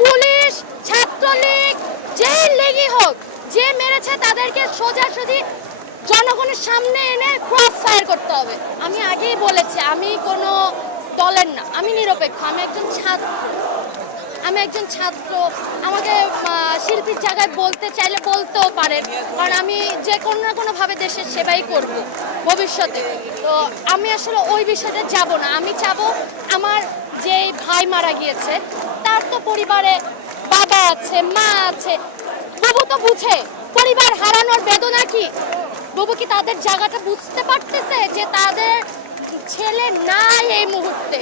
Police, Chhatra League, যে লীগই হোক, যে মেরেছে তাদেরকে সোজাসুজি জনগণের সামনে এনে ক্রস ফায়ার করতে হবে। আমি আগেই বলেছি আমি কোনো দলের না, আমি নিরপেক্ষ। আমি একজন ছাত্র। আমাকে শিল্পীর জায়গায় বলতে চাইলে বলতেও পারেন, কারণ আমি যে কোনো না কোনোভাবে দেশের সেবাই করব ভবিষ্যতে। তো আমি আসলে ওই বিষয়টা যাব না। আমি চাবো আমার যে ভাই মারা গিয়েছে তার তো পরিবারে বাবা আছে, মা আছে, বাবু তো বুঝে পরিবার হারানোর বেদনা কি। বাবু কি তাদের জায়গাটা বুঝতে পারতেছে যে তাদের ছেলে নাই এই মুহূর্তে,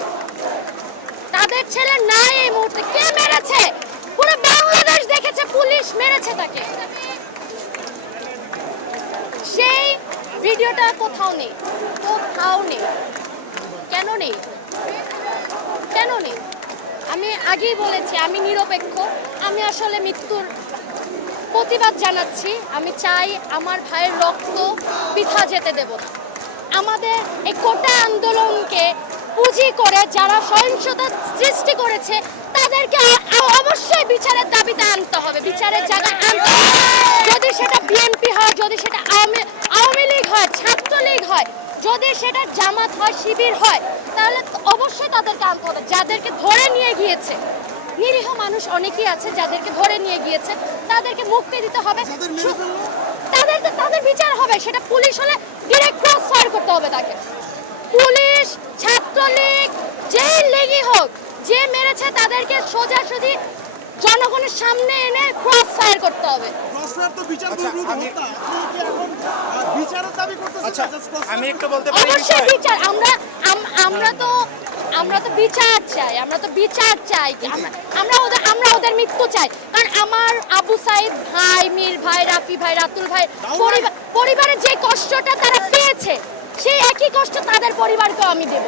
তাদের ছেলে নাই এই মুহূর্তে। কে মেরেছে? পুরো বাংলাদেশ দেখেছে পুলিশ মেরেছে তাকে। সেই ভিডিওটা কোথাও নেই, কোথাও নেই। কেন নেই? কেন নেই? আমি আগেই বলেছি আমি নিরপেক্ষ। আমি আসলে মৃত্যুর প্রতিবাদ জানাচ্ছি। আমি চাই আমার ভাইয়ের রক্ত বৃথা যেতে দেব না। আমাদের এই কোটা আন্দোলনকে পুঁজি করে যারা সহিংসতা সৃষ্টি করেছে তাদেরকে অবশ্যই বিচারের দাবিতে আনতে হবে, বিচারের জায়গায় আনতে হবে। যদি সেটা বিএনপি হয়, যদি সেটা আওয়ামী লীগ হয়, ছাত্রলীগ হয়, যদি সেটা জামাত হয়, শিবির হয়, তাহলে অবশ্যই তাদেরকে আনতে হবে। যাদেরকে ধরে নিয়ে গিয়েছে, নিরীহ মানুষ অনেকেই আছে যাদেরকে ধরে নিয়ে গিয়েছে, তাদেরকে মুক্তি দিতে হবে। তাদের বিচার হবে। সেটা পুলিশ হলে ডিরেক্ট ক্রস ফায়ার করতে হবে তাকে। পুলিশ, ছাত্রলীগ, যে লীগই হোক, যে মেরেছে তাদেরকে সোজাসুজি জনগণের সামনে এনে ক্রস ফায়ার করতে হবে। আমি একটু বলতে পারি অবশ্যই বিচার। আমরা তো বিচার চাই, আমরা তো বিচার চাই। আমরা ওদের মৃত্যু চাই। কারণ আমার আবু সাইদ ভাই, মীর ভাই, রাফি ভাই, রাতুল ভাই পরিবারের যে কষ্টটা তারা পেয়েছে সেই একই কষ্ট তাদের পরিবারকেও আমি দেব।